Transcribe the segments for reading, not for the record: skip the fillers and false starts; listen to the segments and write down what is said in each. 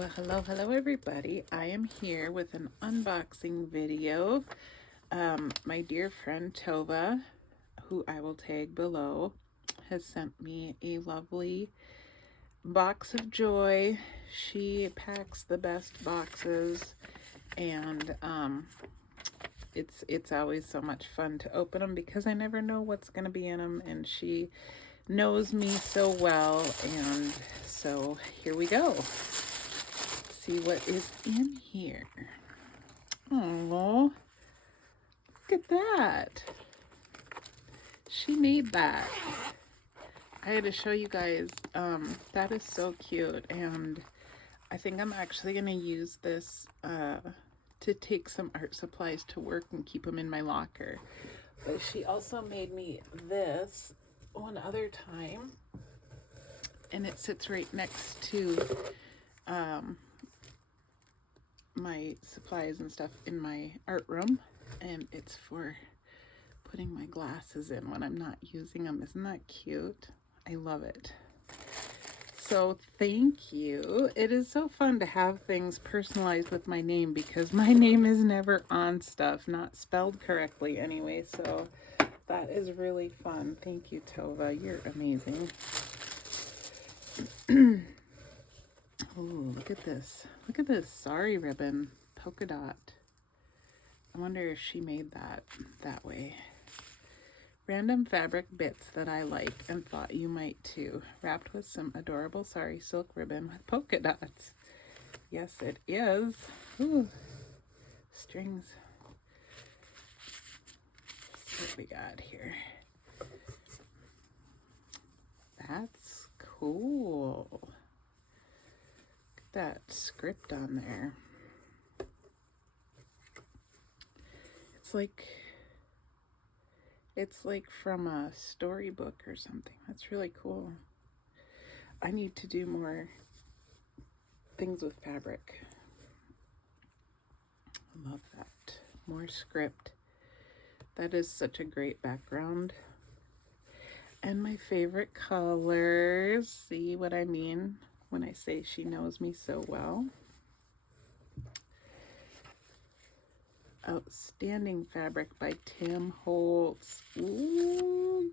Well, hello everybody. I am here with an unboxing video. My dear friend Tova, who I will tag below, has sent me a lovely box of joy. She packs the best boxes, and it's always so much fun to open them because I never know what's going to be in them, and she knows me so well. And so here we go. See what is in here. Oh, look at that. She made that. I had to show you guys. That is so cute, and I think I'm actually going to use this to take some art supplies to work and keep them in my locker. But she also made me this one other time, and it sits right next to my supplies and stuff in my art room, and it's for putting my glasses in when I'm not using them. Isn't that cute? I love it. So thank you. It is so fun to have things personalized with my name because my name is never on stuff, not spelled correctly anyway, so that is really fun. Thank you, Tova. You're amazing. Oh, look at this. Look at this sari ribbon polka dot. I wonder if she made that way. Random fabric bits that I like and thought you might too. Wrapped with some adorable sari silk ribbon with polka dots. Yes, it is. Ooh, strings. Let's see what we got here. That's cool. That script on there. It's like from a storybook or something. That's really cool. I need to do more things with fabric. I love that. More script. That is such a great background. And my favorite colors. See what I mean when I say she knows me so well. Outstanding fabric by Tim Holtz. Ooh,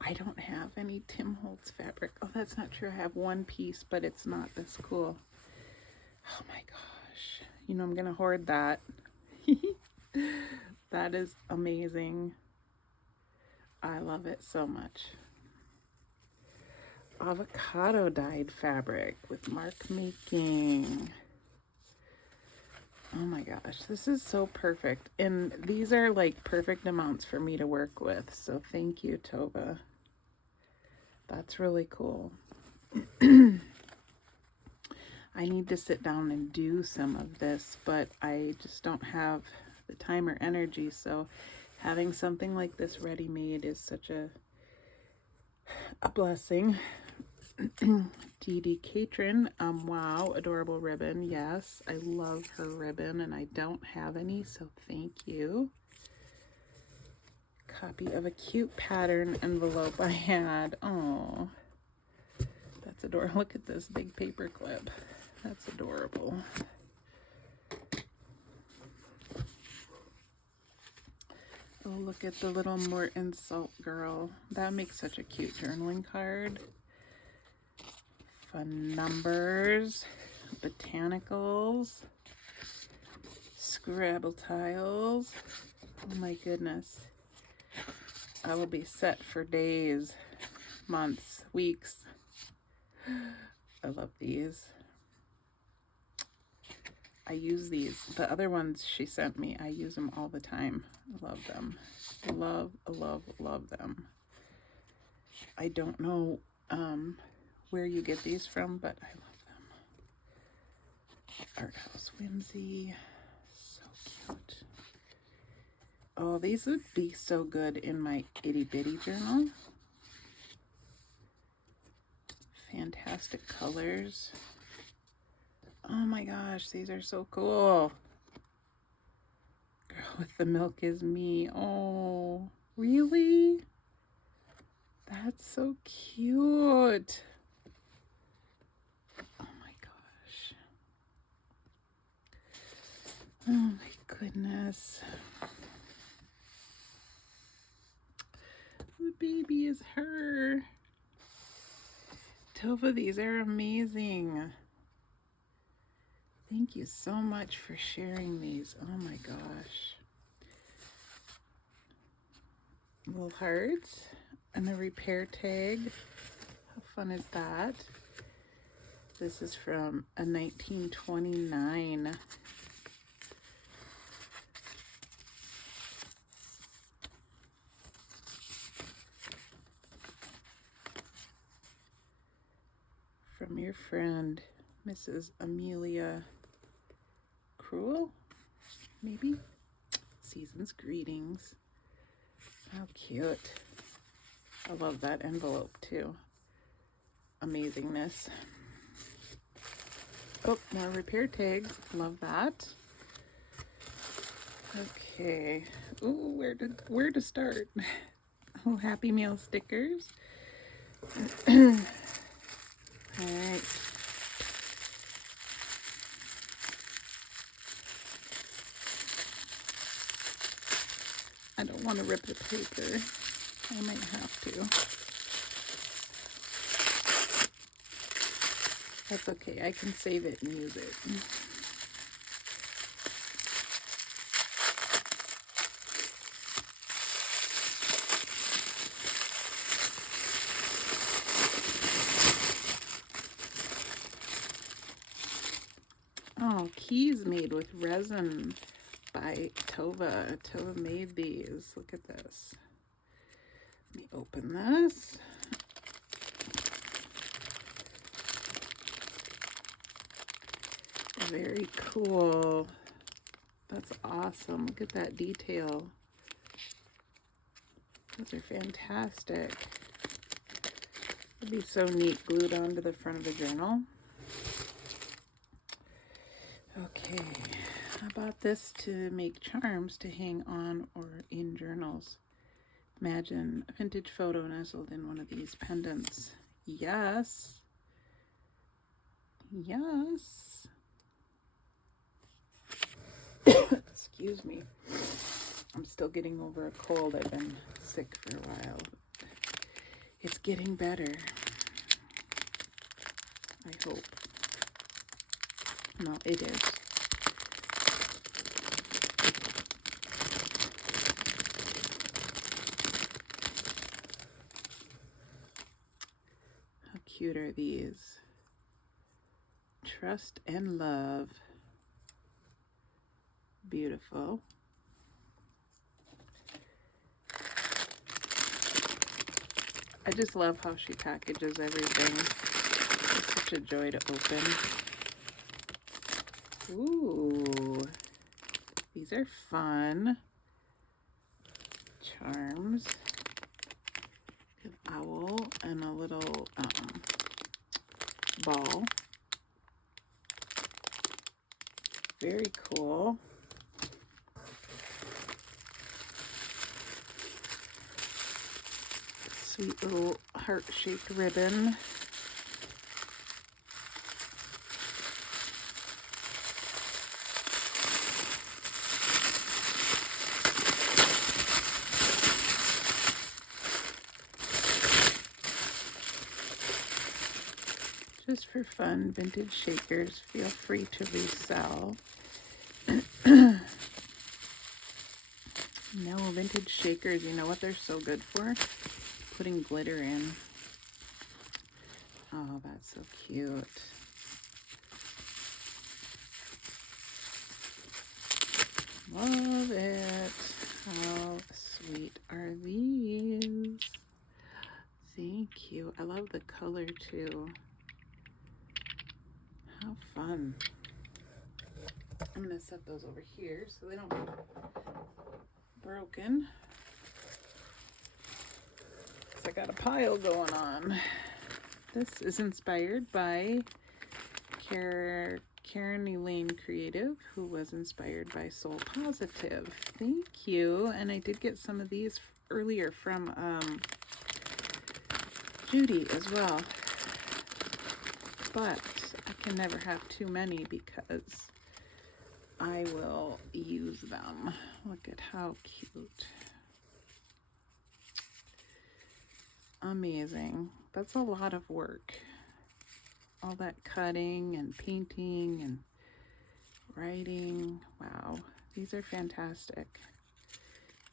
I don't have any Tim Holtz fabric. Oh, that's not true. I have one piece, but it's not this cool. Oh my gosh. You know, I'm going to hoard that. That is amazing. I love it so much. Avocado dyed fabric with mark making. Oh my gosh, this is so perfect. And these are like perfect amounts for me to work with. So thank you, Tova. That's really cool. I need to sit down and do some of this, but I just don't have the time or energy. So having something like this ready-made is such a blessing. Dee Dee Catron, wow, adorable ribbon. Yes, I love her ribbon, and I don't have any, so thank you. Copy of a cute pattern envelope I had. Oh, that's adorable. Look at this big paper clip. That's adorable. Oh, look at the little Morton Salt girl. That makes such a cute journaling card. Fun numbers, botanicals, Scrabble tiles. Oh my goodness. I will be set for days, months, weeks. I love these. I use these. The other ones she sent me, I use them all the time. I love them. Love, love, love them. I don't know where you get these from, but I love them. Art House Whimsy. So cute. Oh, these would be so good in my itty bitty journal. Fantastic colors. Oh my gosh, these are so cool. Girl with the milk is me. Oh, really? That's so cute. Oh my gosh. Oh my goodness. The baby is her. Tova, these are amazing. Thank you so much for sharing these. Oh my gosh. Little hearts and the repair tag. How fun is that? This is from a 1929. From your friend, Mrs. Amelia Cruel, maybe? Season's greetings. How cute. I love that envelope too. Amazingness. Oh, more repair tags. Love that. Okay. Ooh, where to start? Oh, Happy Meal stickers. All right. I don't want to rip the paper. I might have to. That's okay. I can save it and use it. Oh, keys made with resin by Tova. Tova made these. Look at this. Let me open this. Very cool. That's awesome. Look at that detail. Those are fantastic. It'd be so neat glued onto the front of a journal. Okay, how about this to make charms to hang on or in journals? Imagine a vintage photo nestled in one of these pendants. Yes. Yes. Excuse me. I'm still getting over a cold. I've been sick for a while. It's getting better. I hope. No, it is. How cute are these? Trust and love. Beautiful. I just love how she packages everything. It's such a joy to open. Ooh, these are fun. Charms. An owl and a little ball. Very cool. Sweet little heart-shaped ribbon. Just for fun, vintage shakers, feel free to resell. No, vintage shakers, you know what they're so good for? Putting glitter in. Oh, that's so cute. Love it. How sweet are these? Thank you. I love the color too. How fun. I'm going to set those over here so they don't get broken. So I got a pile going on. This is inspired by Karen Elaine Creative, who was inspired by Soul Positive. Thank you. And I did get some of these earlier from Judy as well. But I can never have too many because I will use them. Look at how cute. Amazing. That's a lot of work. All that cutting and painting and writing. Wow, these are fantastic.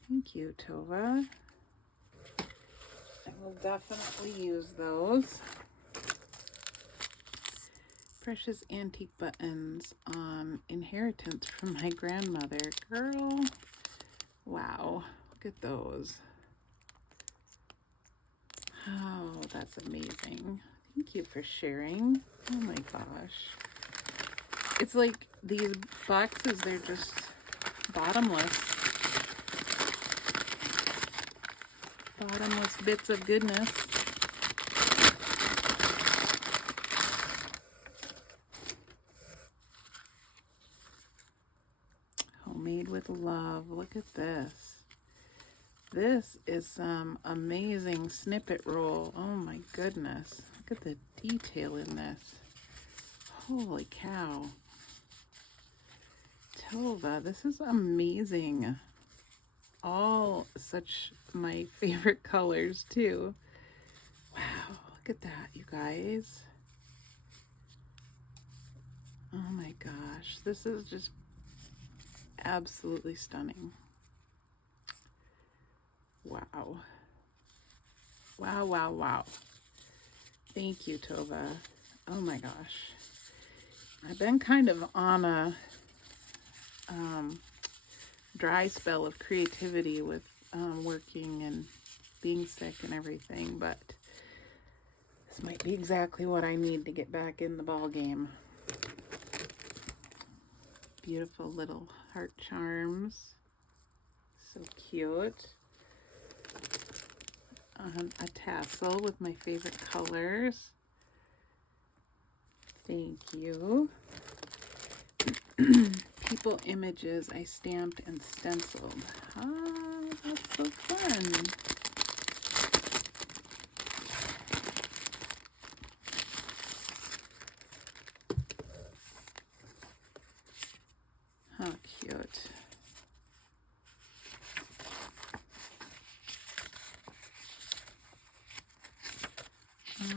Thank you, Tova. I will definitely use those. Precious antique buttons on inheritance from my grandmother. Girl, wow, look at those. Oh, that's amazing. Thank you for sharing. Oh my gosh. It's like these boxes, they're just bottomless. Bottomless bits of goodness. Homemade with love. Look at this. This is some amazing snippet roll. Oh my goodness. Look at the detail in this. Holy cow. Tova, this is amazing. All such my favorite colors too. Wow, look at that, you guys. Oh my gosh, this is just absolutely stunning. Wow. Wow, wow, wow. Thank you, Tova. Oh my gosh. I've been kind of on a dry spell of creativity with working and being sick and everything, but this might be exactly what I need to get back in the ball game. Beautiful little heart charms. So cute. A tassel with my favorite colors. Thank you. People images I stamped and stenciled. Ah, that's so fun. How cute.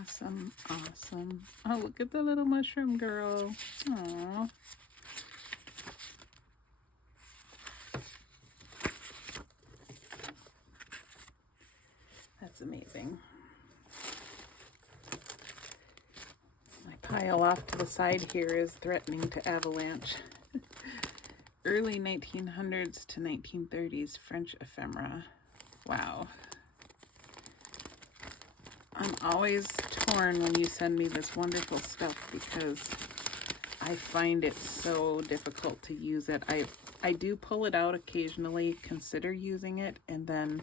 Awesome, awesome. Oh, look at the little mushroom girl. Aww. That's amazing. My pile off to the side here is threatening to avalanche. Early 1900s to 1930s French ephemera. Wow. I'm always torn when you send me this wonderful stuff because I find it so difficult to use it. I do pull it out occasionally, consider using it, and then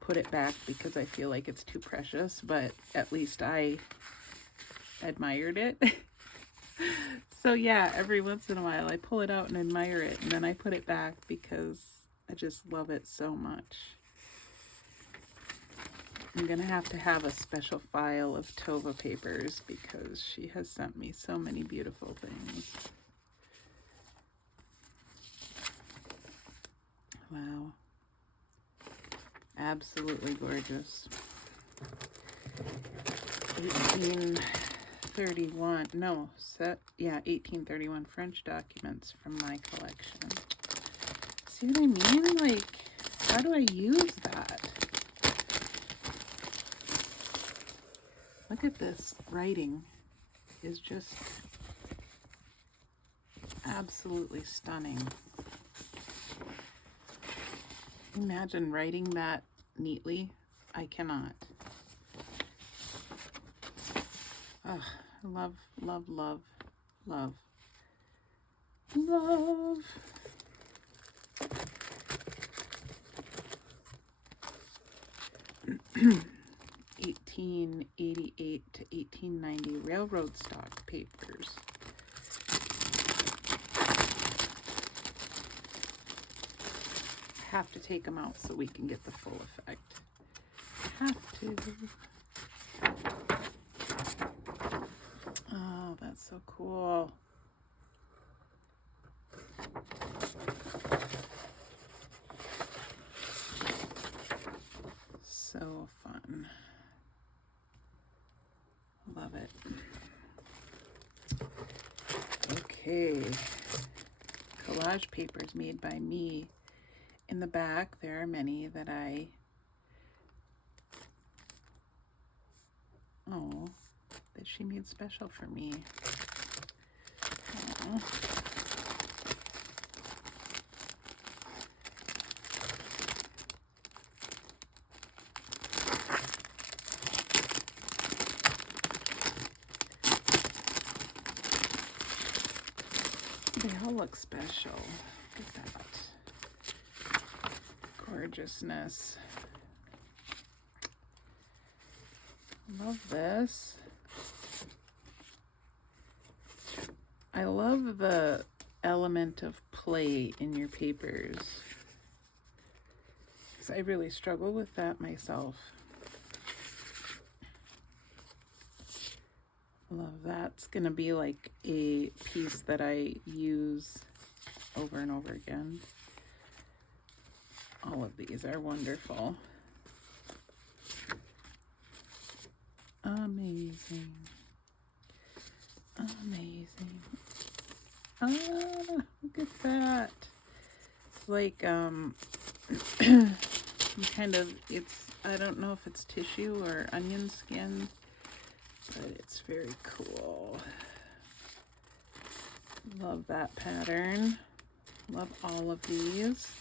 put it back because I feel like it's too precious, but at least I admired it. So yeah, every once in a while I pull it out and admire it, and then I put it back because I just love it so much. I'm gonna have to have a special file of Tova papers because she has sent me so many beautiful things. Wow. Absolutely gorgeous. 1831 French documents from my collection. See what I mean? Like, how do I use that? Look at this. Writing is just absolutely stunning. Imagine writing that neatly. I cannot. Ugh, love, love, love, love, love. (1888 to 1890) railroad stock papers. Have to take them out so we can get the full effect. Have to. Oh, that's so cool. Okay. Collage papers made by me. In the back, there are many that that she made special for me. Oh. They all look special. Look at that. Gorgeousness. Love this. I love the element of play in your papers, because I really struggle with that myself. Love that's gonna be like a piece that I use over and over again. All of these are wonderful. Amazing. Amazing. Ah, look at that. It's like, you kind of, I don't know if it's tissue or onion skin, but it's very cool. Love that pattern. Love all of these.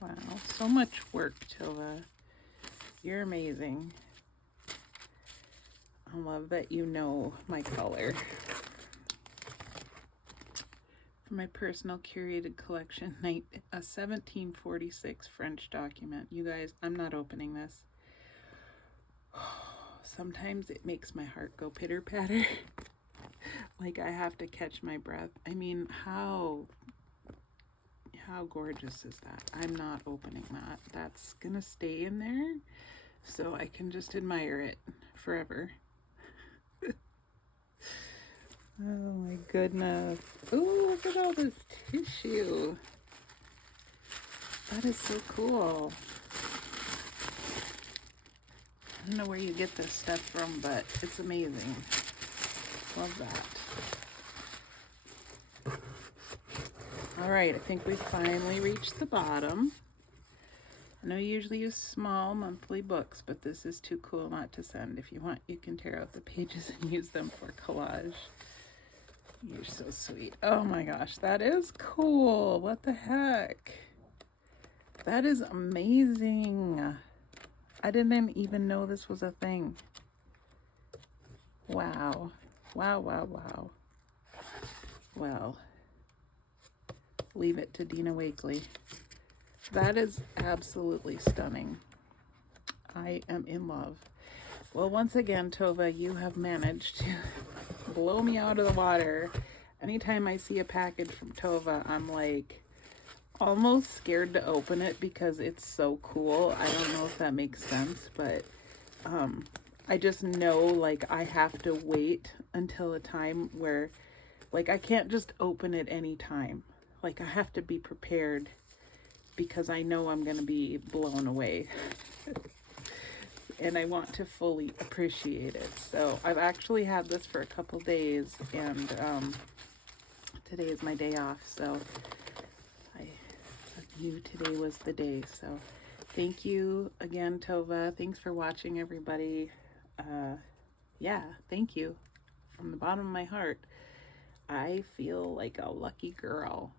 Wow, so much work, Tova. You're amazing. I love that you know my color. For my personal curated collection, a 1746 French document. You guys, I'm not opening this. Sometimes it makes my heart go pitter-patter. Like I have to catch my breath. I mean, how gorgeous is that? I'm not opening that. That's gonna stay in there so I can just admire it forever. Oh my goodness. Oh, look at all this tissue. That is so cool. I don't know where you get this stuff from, but it's amazing. Love that. All right, I think we finally reached the bottom. I know you usually use small monthly books, but this is too cool not to send. If you want, you can tear out the pages and use them for collage. You're so sweet. Oh my gosh, that is cool. What the heck? That is amazing. I didn't even know this was a thing. Wow. Wow, wow, wow. Well, leave it to Dina Wakely. That is absolutely stunning. I am in love. Well, once again, Tova, you have managed to blow me out of the water. Anytime I see a package from Tova, I'm like almost scared to open it because it's so cool. I don't know if that makes sense, but I just know like I have to wait until a time where like I can't just open it anytime. Like I have to be prepared because I know I'm going to be blown away. And I want to fully appreciate it. So I've actually had this for a couple days, and today is my day off, so I knew today was the day. So thank you again, Tova. Thanks for watching, everybody. Yeah, thank you from the bottom of my heart. I feel like a lucky girl.